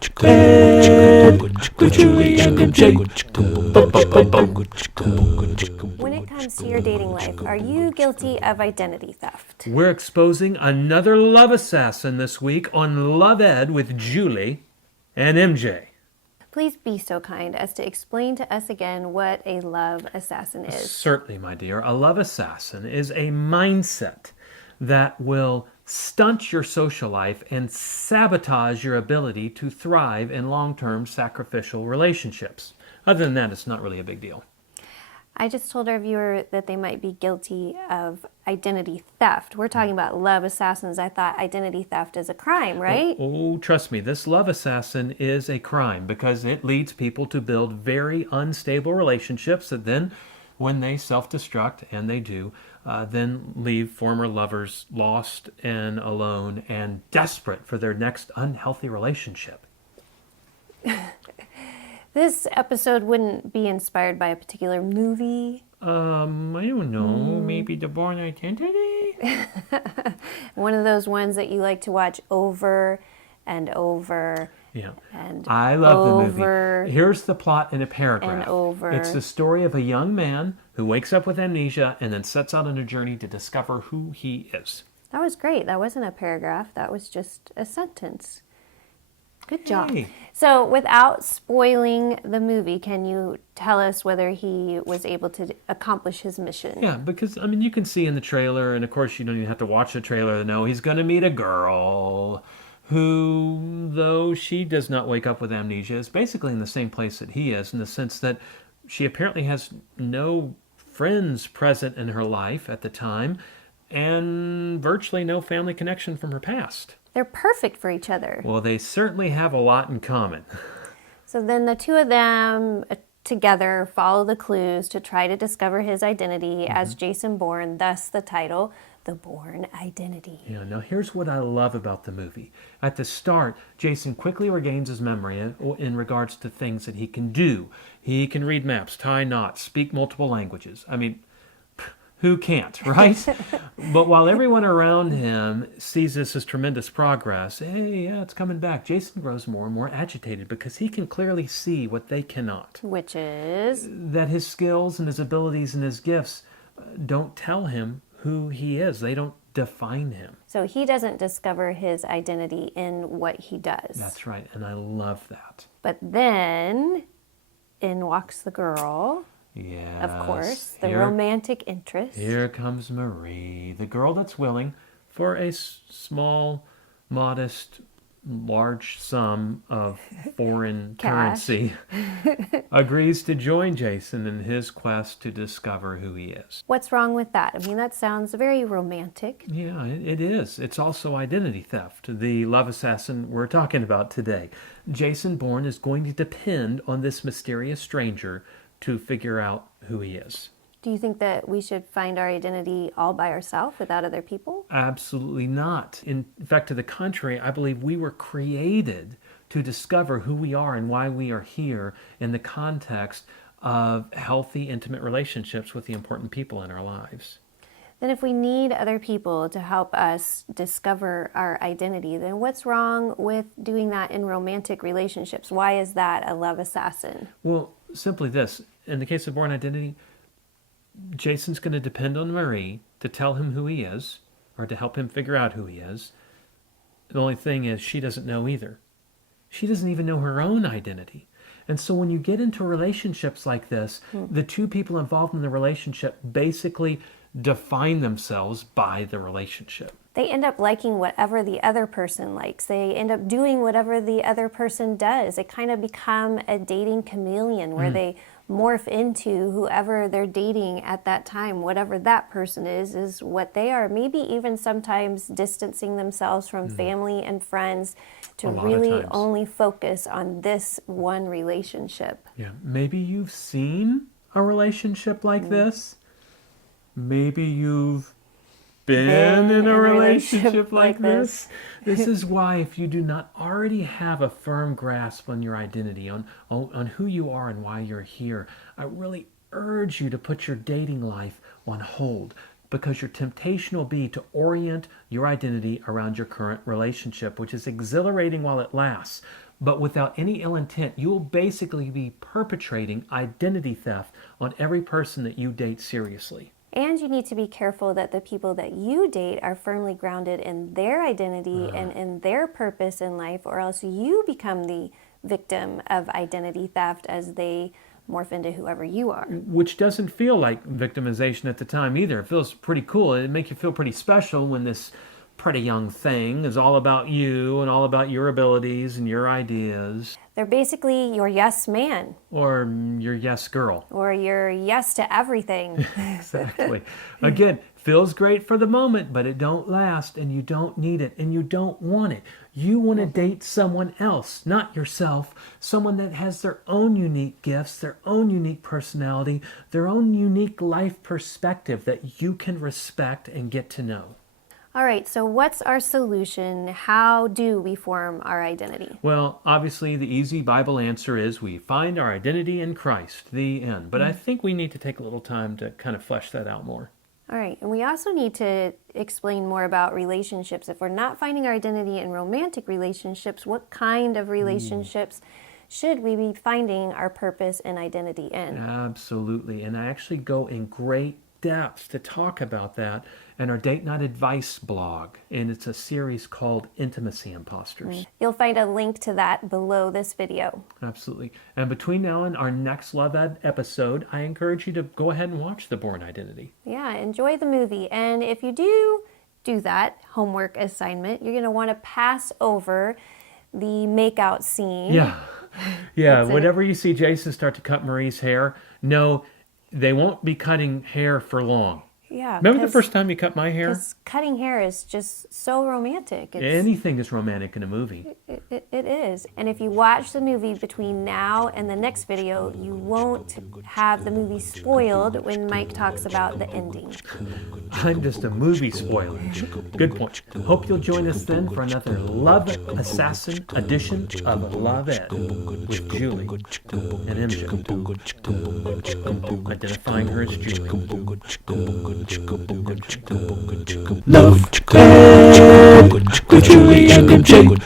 with Julie and MJ. When it comes to your dating life, are you guilty of identity theft? We're exposing another love assassin this week on Love Ed with Julie and MJ. Please be so kind as to explain to us again what a love assassin is. Certainly, my dear. A love assassin is a mindset that will stunt your social life and sabotage your ability to thrive in long-term sacrificial relationships. Other than that, it's not really a big deal. I just told our viewer that they might be guilty of identity theft. We're talking about love assassins. I thought identity theft is a crime, right? Oh, trust me, this love assassin is a crime because it leads people to build very unstable relationships that then, when they self-destruct, and they do, then leave former lovers lost and alone and desperate for their next unhealthy relationship. This episode wouldn't be inspired by a particular movie. I don't know. Maybe the Bourne Identity? One of those ones that you like to watch over and over. Yeah. And I love the over movie. Here's the plot in a paragraph. and over. It's the story of a young man who wakes up with amnesia and then sets out on a journey to discover who he is. That was great. That wasn't a paragraph. That was just a sentence. Good job. Hey. So without spoiling the movie, can you tell us whether he was able to accomplish his mission? Yeah, because, I mean, you can see in the trailer, and of course you don't even have to watch the trailer to know, he's going to meet a girl who, though she does not wake up with amnesia, is basically in the same place that he is, in the sense that she apparently has no friends present in her life at the time, and virtually no family connection from her past. They're perfect for each other. Well, they certainly have a lot in common. So then the two of them together follow the clues to try to discover his identity as Jason Bourne, thus the title, The Bourne Identity. Yeah, now here's what I love about the movie. At the start, Jason quickly regains his memory in regards to things that he can do. He can read maps, tie knots, speak multiple languages. I mean, who can't, right? But while everyone around him sees this as tremendous progress, hey, yeah, it's coming back, Jason grows more and more agitated because he can clearly see what they cannot. Which is? That his skills and his abilities and his gifts don't tell him who he is. They don't define him. So he doesn't discover his identity in what he does. That's right, and I love that. But then in walks the girl. Yes. Of course, the romantic interest. Here comes Marie, the girl that's willing for a small, modest, large sum of foreign currency, agrees to join Jason in his quest to discover who he is. What's wrong with that? I mean, that sounds very romantic. Yeah, it is. It's also identity theft, the love assassin we're talking about today. Jason Bourne is going to depend on this mysterious stranger to figure out who he is. Do you think that we should find our identity all by ourselves without other people? Absolutely not. In fact, to the contrary, I believe we were created to discover who we are and why we are here in the context of healthy, intimate relationships with the important people in our lives. Then if we need other people to help us discover our identity, then what's wrong with doing that in romantic relationships? Why is that a love assassin? Well, simply this. In the case of Bourne Identity, Jason's going to depend on Marie to tell him who he is, or to help him figure out who he is. The only thing is, she doesn't know either. She doesn't even know her own identity. And so when you get into relationships like this, the two people involved in the relationship basically define themselves by the relationship. They end up liking whatever the other person likes. They end up doing whatever the other person does. They kind of become a dating chameleon where they morph into whoever they're dating at that time. Whatever that person is what they are. Maybe even sometimes distancing themselves from family and friends to really only focus on this one relationship. Yeah, maybe you've seen a relationship like this. Maybe you've been in a relationship like this. This is why, if you do not already have a firm grasp on your identity, on who you are and why you're here, I really urge you to put your dating life on hold, because your temptation will be to orient your identity around your current relationship, which is exhilarating while it lasts, but without any ill intent, you will basically be perpetrating identity theft on every person that you date seriously. And you need to be careful that the people that you date are firmly grounded in their identity and in their purpose in life, or else you become the victim of identity theft as they morph into whoever you are. Which doesn't feel like victimization at the time either. It feels pretty cool. It makes you feel pretty special when this pretty young thing is all about you and all about your abilities and your ideas. They're basically your yes man. Or your yes girl. Or your yes to everything. Exactly. Again, feels great for the moment, but it don't last, and you don't need it, and you don't want it. You want to date someone else, not yourself. Someone that has their own unique gifts, their own unique personality, their own unique life perspective that you can respect and get to know. All right, so what's our solution? How do we form our identity? Well, obviously, the easy Bible answer is we find our identity in Christ, the end. But I think we need to take a little time to kind of flesh that out more. All right, and we also need to explain more about relationships. If we're not finding our identity in romantic relationships, what kind of relationships should we be finding our purpose and identity in? Absolutely, and I actually go in great depth to talk about that in our Date Night Advice blog, and it's a series called Intimacy Imposters. You'll find a link to that below this video. Absolutely. And between now and our next Love Ed episode, I encourage you to go ahead and watch The Bourne Identity. Yeah, enjoy the movie. And if you do that homework assignment, you're going to want to pass over the makeout scene. Yeah. Whenever you see Jason start to cut Marie's hair, no, they won't be cutting hair for long. Yeah. Remember the first time you cut my hair? Because cutting hair is just so romantic. Anything is romantic in a movie. It is. And if you watch the movie between now and the next video, you won't have the movie spoiled when Mike talks about the ending. I'm just a movie spoiler. Good point. Hope you'll join us then for another Love Assassin edition of Love Ed with Julie and MJ. Identifying her as Julie. Love Ed with Julie and MJ.